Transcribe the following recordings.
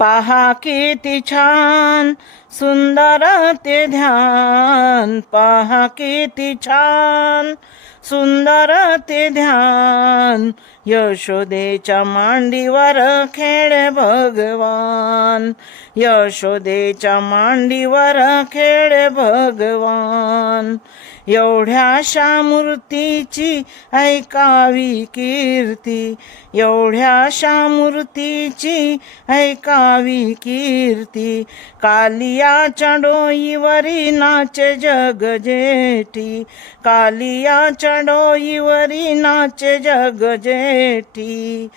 पहा किती छान सुंदर ते ध्यान. पहा किती छान सुंदर ते ध्यान. यशोदेच्या मांडीवर खेळ भगवान. यशोदेच्या मांडीवर खेळ भगवान. एवढ्याशा मूर्तीची ऐकावी कीर्ती. एवढ्याशा मूर्तीची ऐकावी कीर्ती. कालियाच्या डोईवरी नाचे जग जेठी. कालियाच्या डोईवरी नाचे जग जेठी.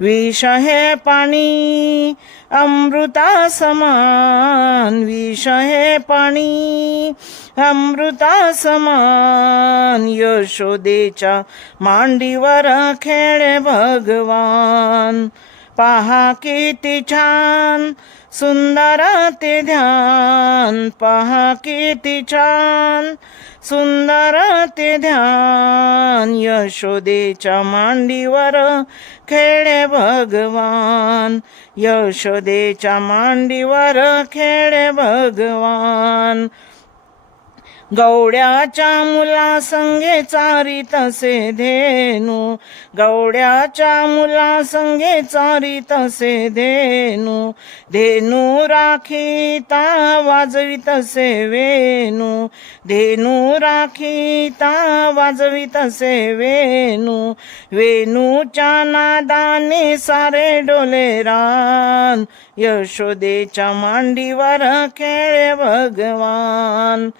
विष हे पाणी अमृता समान. विष हे पाणी अमृता समान यशोदेच्या मांडीवर खेळ भगवान. पहा किती छान सुंदर ते ध्यान. पहा किती छान सुंदर ते ध्यान. यशोदेच्या मांडीवर खेळे भगवान. यशोदेच्या मांडीवर खेळे भगवान. गौड्याच्या मुला संगे चारी तसे धेनू गौड्याच्या मुला संगे चारी तसे धेनू धेनू राखीता वाजवी तसे वेणू धेनू राखीता वाजवी तसे वेणू वेणूच्या नादाने सारे डोले रान. यशोदेच्या मांडीवर खेळे भगवान.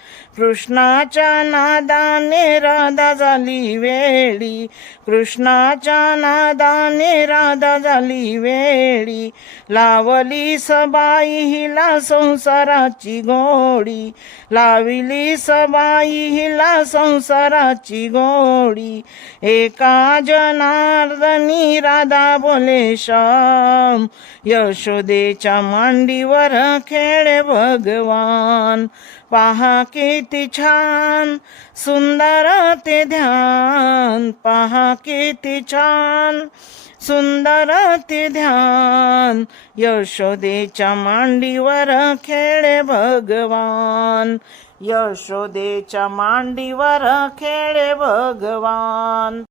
कृष्णाच्या नादाने राधा झाली वेळी. कृष्णाच्या नादाने राधा झाली वेळी. लावली सबाई हिला संसाराची गोडी. लाविली सबाई हिला संसाराची गोडी. एका जनार्दनी राधा बोले श्याम यशोदेच्या मांडीवर खेळ भगवान. पहा किती छान सुंदर ते ध्यान. पहा किती छान सुंदर ते ध्यान. यशोदेच्या मांडीवर खेळे भगवान. यशोदेच्या मांडीवर खेळे भगवान.